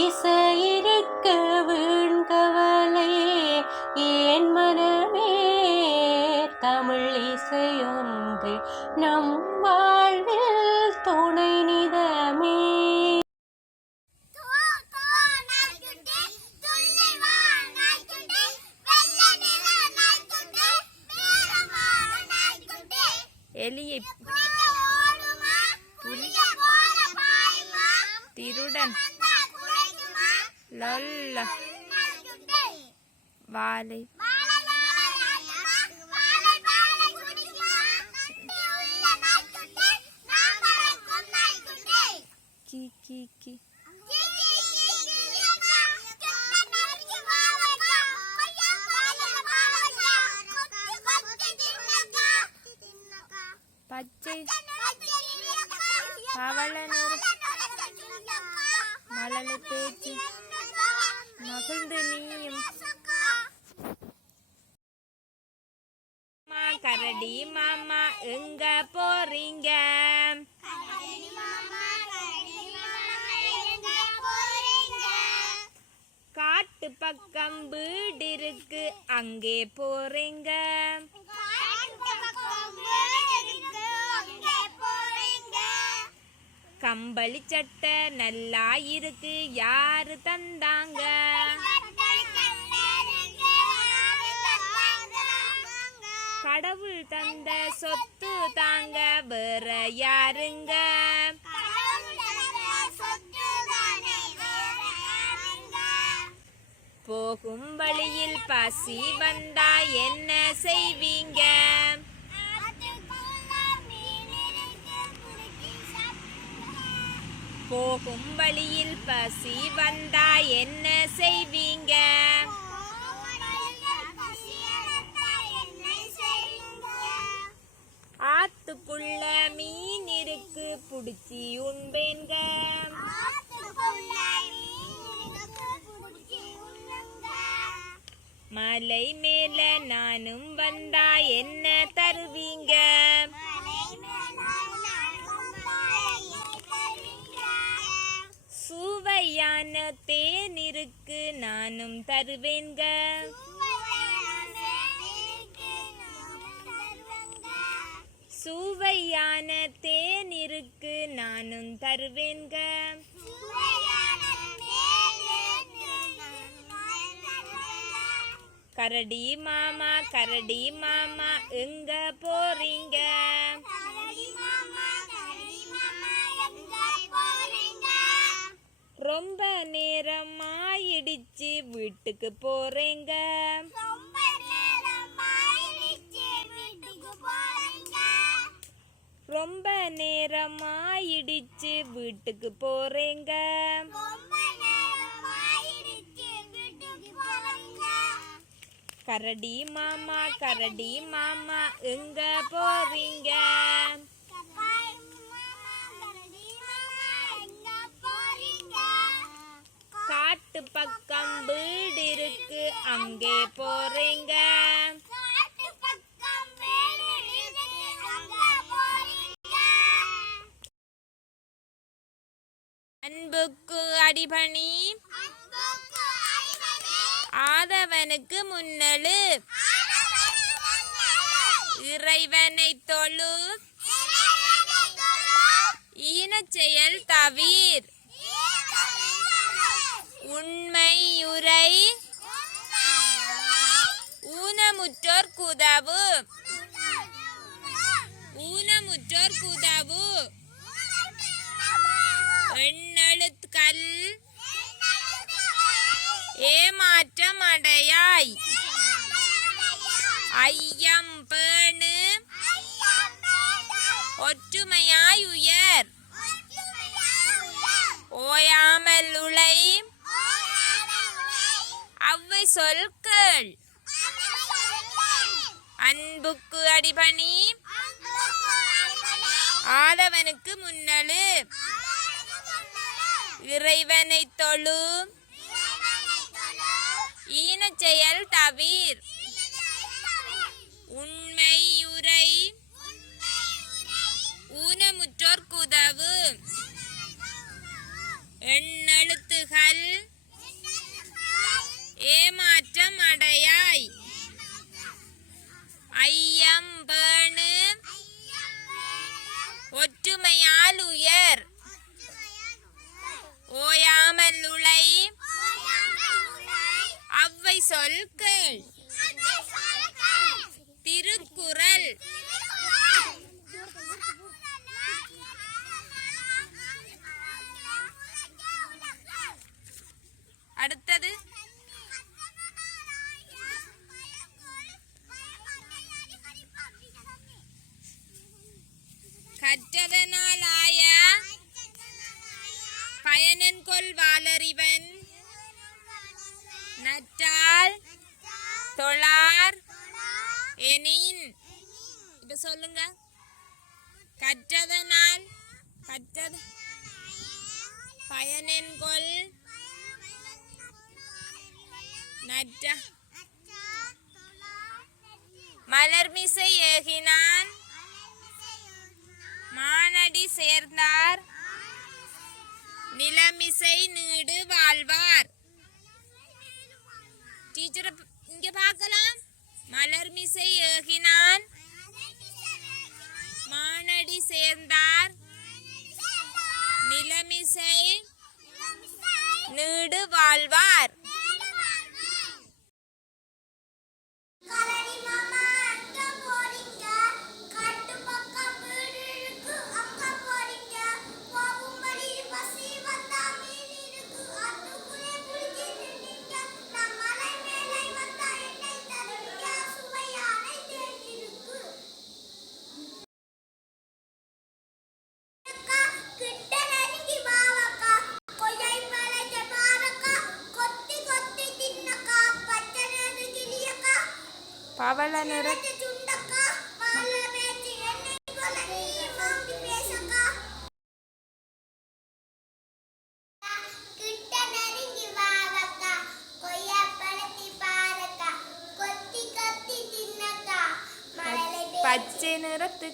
இசையிருக்க வீண்கவலை ஏன் மனமே தமிழ் இசையொன்று நம் வாழ்வில் துணை நிதமே. எலியை திருடன் லல்ல வாலை கி கி கி பச்சை பவளனூர் மலலை பேச்சு மகிழ்ந்து நீயும் கரடி மாமா எங்க போறீங்க? காட்டு பக்கம் வீடு இருக்கு அங்கே போறீங்க. கம்பளி சட்டை நல்லா இருக்கு யாரு தந்தாங்க? கடவுள் தந்த சொத்து தாங்க வேற யாருங்க? போகும் வழியில் பசி வந்தா என்ன செய்வீங்க? போகும் வழியில் பசி வந்தா என்ன செய்வீங்க? ஆத்துக்குள்ள மீன் இருக்கு புடிச்சி உண்பேங்க. மலை மேல நானும் வந்தா என்ன தருவீங்க? சுவையான தேன் இருக்கு நானும் தருவேங்க. சுவையான தேன் இருக்கு நானும் தருவேங்க. கரடி மாமா எங்க போறீங்க? ரொம்ப நேரம் ஆயிடுச்சு வீட்டுக்கு போறேங்க. ரொம்ப நேரம் ஆயிடுச்சு வீட்டுக்கு போறேங்க. கரடி மாமா எங்க போறீங்க? காட்டு பக்கம் வீடு இருக்கு அங்கே போறீங்க. அன்புக்கு அடிபணி ஆதவனுக்கு முன்னழு இறைவனை தொழு ஈனச் செயல் தவிர் உண்மை உரை ஊனமுற்றோர் குதவு எண்ணெழுத்துக்கள் ஏமாற்றம் அடையாய் ஐயம் பேணு ஒற்றுமையாய் உயர் ஓயாமல் உழை அவ்வை சொற்கள் அன்புக்கு அடிபணி ஆதவனுக்கு முன்னழு இறைவனை தொழு ஈனச் செயல் தவிர் உண்மை உரை ஊனமுற்றோர் குதவு எண்ணெழுத்துகள் ஏமாற்றம் அடையாய். ஐயம் பேணு ஒற்றுமையால் உயர். ஓயாமல் உழை அவ்வை சொல் கேள். திருக்குறள். அடுத்தது கற்றதனாலாய பயனென்கொல் வாளறிவன் நற்றால் தொழார் எனின். இப்ப சொல்லுங்க. கற்றதனால் பயனென்கொல் நற்ற மலர்மிசை ஏகினான் மானடி சேர்ந்தார் நிலமிசை நீடு வாழ்வார். டீச்சர் இங்க பார்க்கலாம். மலர்மிசை ஏகினான் மானடி சேர்ந்தார் நிலமிசை நீடு வாழ்வார். பவள நிற பச்சை நிறத்து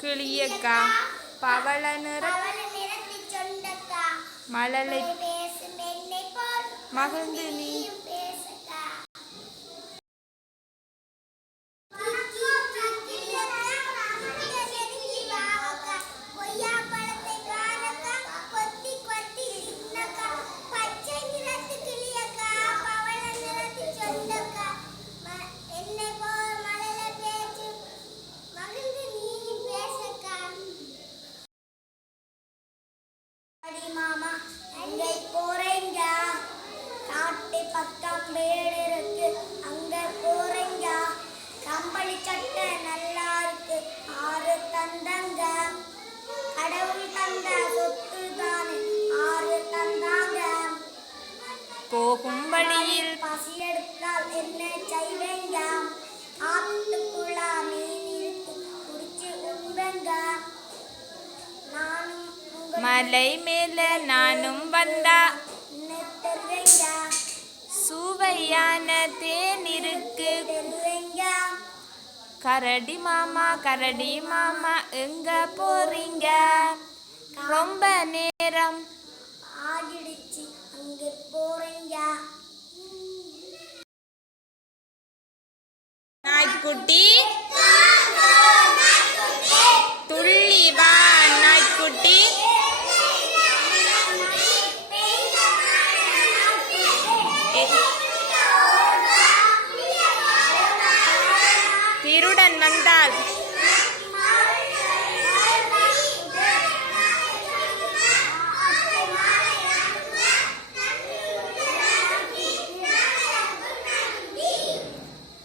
கிளியக்கா பவள நிற மழலை மகிழ்ந்து நீ மாமா அங்க போறேங்க காட்டு பக்கம் வீடு இருக்கு அங்க போறேங்க கம்பளி சட்டை நல்லா இருக்கு 6 தந்தங்க கடவுள் தந்த சொத்து தானே 6 தந்தாங்க போகும் வழியில் பசி எடுத்தால் என்ன செய்வேங்க ஆத்துக்குள்ள மீன் இருக்கு குடிச்சு உண்பேங்க நானும் மலை மேல நானும் வந்தா சுவையான தேன் இருக்கு. கரடி மாமா எங்க போறீங்க? ரொம்ப நேரம் ஆகிடுச்சு அங்க போறீங்க. நாய்க்குட்டி துள்ளி வா நாய்க்குட்டி. திருடன் வந்தால்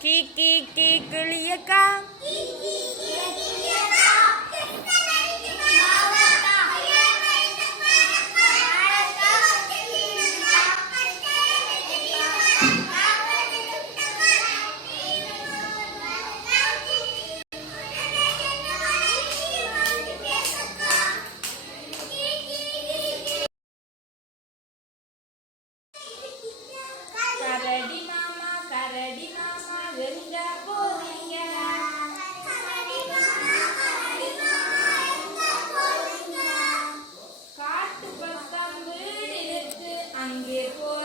கீ கீ கீ கிளியக்கா அங்கே போய்